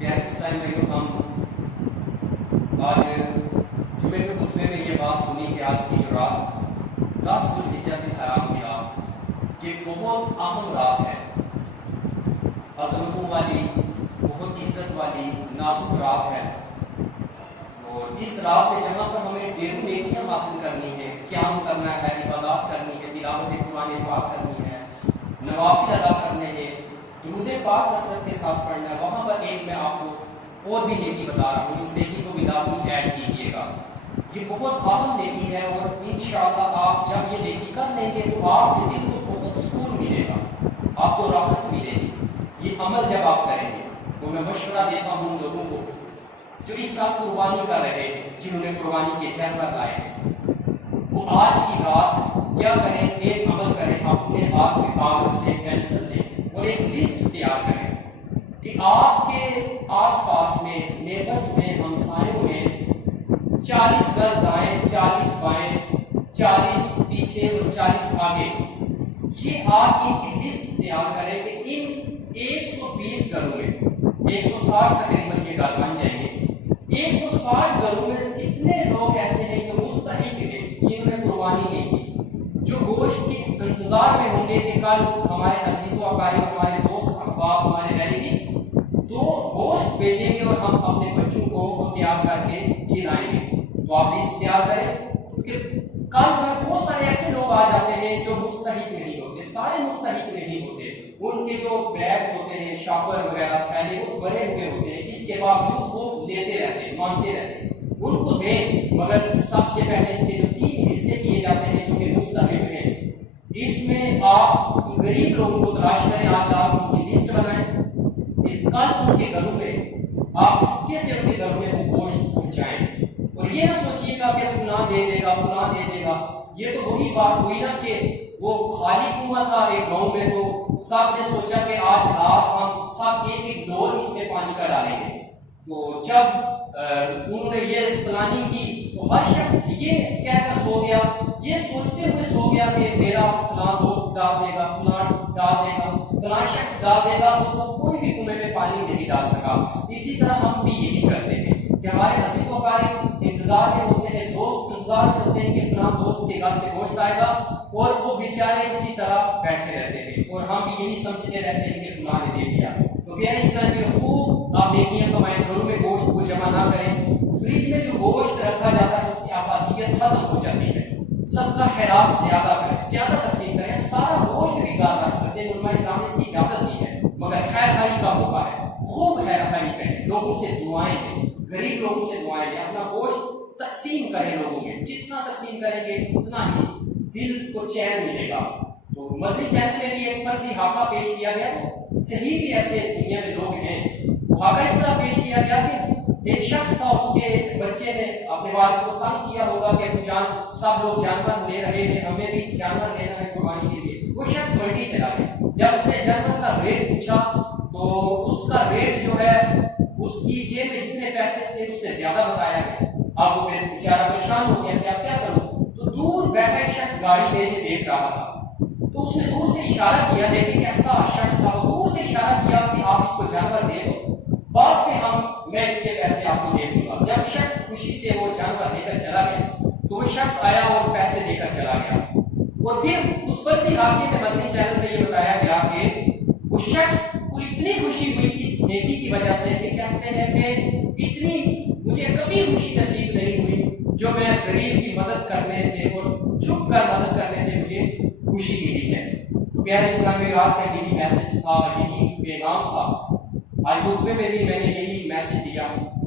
اس time میں ہم آج جمعے کے خطبے میں یہ بات سنی کہ آج کی جو رات 10 ذوالحجہ الحرام کی رات یہ بہت اہم رات ہے، عظمتوں والی، بہت عزت والی نازک رات ہے۔ اور اس رات کے جہاں پر ہمیں ڈھیر نیکیاں حاصل کرنی ہے، قیام کرنا ہے، عبادات کرنی ہے، تلاوت قرآن پاک کرنی ہے، نوافل ادا کرنے ہیں، درود پاک کثرت کے ساتھ پڑھنا ہے۔ وہاں پر ایک میں آپ کو اور بھی نیکی بتا رہا ہوں، اس نیکی کو بھی لازمی ایڈ کیجیے گا۔ یہ بہت اہم نیکی ہے اور انشاءاللہ آپ جب یہ نیکی کر لیں گے تو آپ کے دل کو بہت سکون ملے گا، آپ کو راحت ملے گی۔ یہ عمل جب آپ کریں گے تو میں مشورہ دیتا ہوں لوگوں کو جو اس سال قربانی کر رہے ہیں، جنہوں نے قربانی کے جانور لائے ہیں، وہ آج کی رات کیا کریں؟ ایک عمل کریں، اپنے ہاتھ میں کاغذ لیں، پینسل لیں اور ایک لسٹ تیار کریں کہ آپ کے آس پاس میں، نیبرز میں، ہمسایوں میں 40 گھر دائیں، 40 بائیں، 40 پیچھے اور 40 آگے، یہ آپ ان کی لسٹ تیار کریں کہ ان 120 گھروں میں 160 تقریباً یہ گھر بن جائیں گے، 160 گھروں میں کتنے لوگ ایسے ہیں جو مستحق ہیں، جنہوں نے قربانی نہیں کی، جو گوشت کے انتظار میں ہوں گے کہ کل ہمارے عزیز و اقارب، ہمارے دوست احباب، ہمارے ریلیٹیوز تو گوشت بھیجیں گے اور ہم اپنے بچوں کو تیار کر کے کھلائیں گے۔ تو آپ لسٹ تیار کریں کیونکہ کل بہت سارے ایسے لوگ آ جاتے ہیں جو مستحق نہیں ہوتے، سارے مستحق نہیں ہوتے، ان کے جو بیگ ہوتے ہیں، شاپر وغیرہ، تھیلے وہ بھرے ہوئے ہوتے ہیں، اس کے باوجود وہ لیتے رہتے ہیں، مانگتے رہتے ہیں، ان کو دیں، مگر سب سے پہلے اس کے جو 3 حصے کیے جاتے ہیں جو کہ مستحق ہیں، اس میں آپ غریب لوگوں کو تلاش کریں، آج آپ ان کی لسٹ بنائیں کہ کل ان کے گھروں میں آپ چپکے سے ان کے گھروں میں وہ گوشت پہنچائیں۔ اور یہ نہ سوچیے گا کہ فلاں دے دے گا، فلاں دے دے گا، یہ تو وہی بات ہوئی نا کہ وہ خالی کنواں تھا ایک گاؤں میں، تو سب نے سوچا کہ آج رات ہم سب ایک ڈور اس میں پانی کا ڈالیں گے۔ تو جب انہوں نے یہ پلاننگ کی تو ہر شخص یہ کہہ کر سو گیا، یہ سوچتے ہوئے سو گیا کہ میرا فلاں دوست ڈال دے گا، فلاں ڈال دے گا، فلاں شخص ڈال دے گا، تو کوئی بھی کنویں میں پانی نہیں ڈال سکا۔ اسی طرح ہم بھی یہی کرتے ہیں کہ ہمارے عزیز و اقارب انتظار میں ہوتے ہیں، دوست انتظار میں ہوتے ہیں کہ فلاں دوست کے گھر سے گوشت آئے گا، اور وہ بیچارے اسی طرح بیٹھے رہتے ہیں اور ہم بھی یہی سمجھتے رہتے ہیں کہ فلاں نے دے دیا۔ تو پھر اس طرح کی خوب آپ نیکیاں کمائیں، گھروں میں گوشت کو جمع نہ کریں، فریج میں جو گوشت رکھا جاتا ہے اس کی افادیت ختم ہو جاتی ہے، سب کا خیرات زیادہ کریں، زیادہ تقسیم کریں، سارا گوشت بھی گھر رکھ سکتے ہیں، علماء کرام اس کی اجازت دی ہے، مگر خیر خائی کا موقع ہے، خوب خیر خائی کریں، لوگوں سے دعائیں دیں، غریب لوگوں سے دعائیں دیں، اپنا گوشت تقسیم کریں لوگوں میں، جتنا تقسیم کریں گے اتنا ہی دل کو چین ملے گا۔ تو مدنی چینل میں بھی ایک فرضی خاکہ پیش کیا گیا، صحیح بھی ایسے دنیا میں لوگ ہیں، خاکہ اس طرح پیش کیا گیا کہ ایک شخص تھا، اس کے بچے نے اپنے والد کو تنگ کیا ہوگا کہ سب لوگ جانور لے رہے ہیں، ہمیں بھی جانور لینا ہے قربانی کے لیے۔ وہ شخص منڈی چلا گیا، جب اس نے جانور کا ریٹ پوچھا تو اس کا ریٹ جو ہے اس کی جیب میں جتنے پیسے تھے اس سے زیادہ بتایا گیا۔ اب وہ بیچارہ پریشان ہو گیا کہ اب کیا کروں؟ تو دور بیٹھا ایک شخص گاڑی لینے دیکھ رہا تھا، تو اس نے دور سے اشارہ کیا، دیکھیں کیسا شخص تھا، وہ دور سے اشارہ کیا کہ آپ اس کو جانور دے دو، بعد میں میں اس کے پیسے آپ کو دے دوں گا۔ جب شخص خوشی سے وہ جانور لے کر چلا گیا تو وہ شخص آیا اور پیسے لے کر چلا گیا، اور پھر اس فرضی خاکے میں مدنی چینل میں یہ بتایا گیا کہ وہ شخص کو اتنی خوشی ہوئی اس نیکی کی وجہ سے کہ کہتے ہیں کہ اتنی مجھے کبھی خوشی نصیب نہیں ہوئی جو میں غریب کی مدد کرنے سے اور چھپ کر مدد کرنے سے مجھے خوشی ملی ہے۔ تو پیارے اسلام میں آج کا یہی میسج تھا، یہی پیغام تھا۔ آج خطبے میں بھی میں نے یہی میسج دیا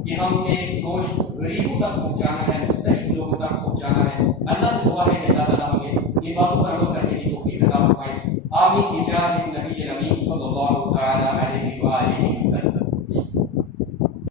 کہ ہم نے گوشت غریبوں تک پہنچانا ہے، مستحق لوگوں تک پہنچانا ہے۔ اللہ سے دعا ہے کہ اللہ تعالیٰ ہمیں یہ باتوں پر عمل کرنے کی توفیق عطا فرمائے۔ آمین بجاہ نبی الامین صلی اللہ تعالیٰ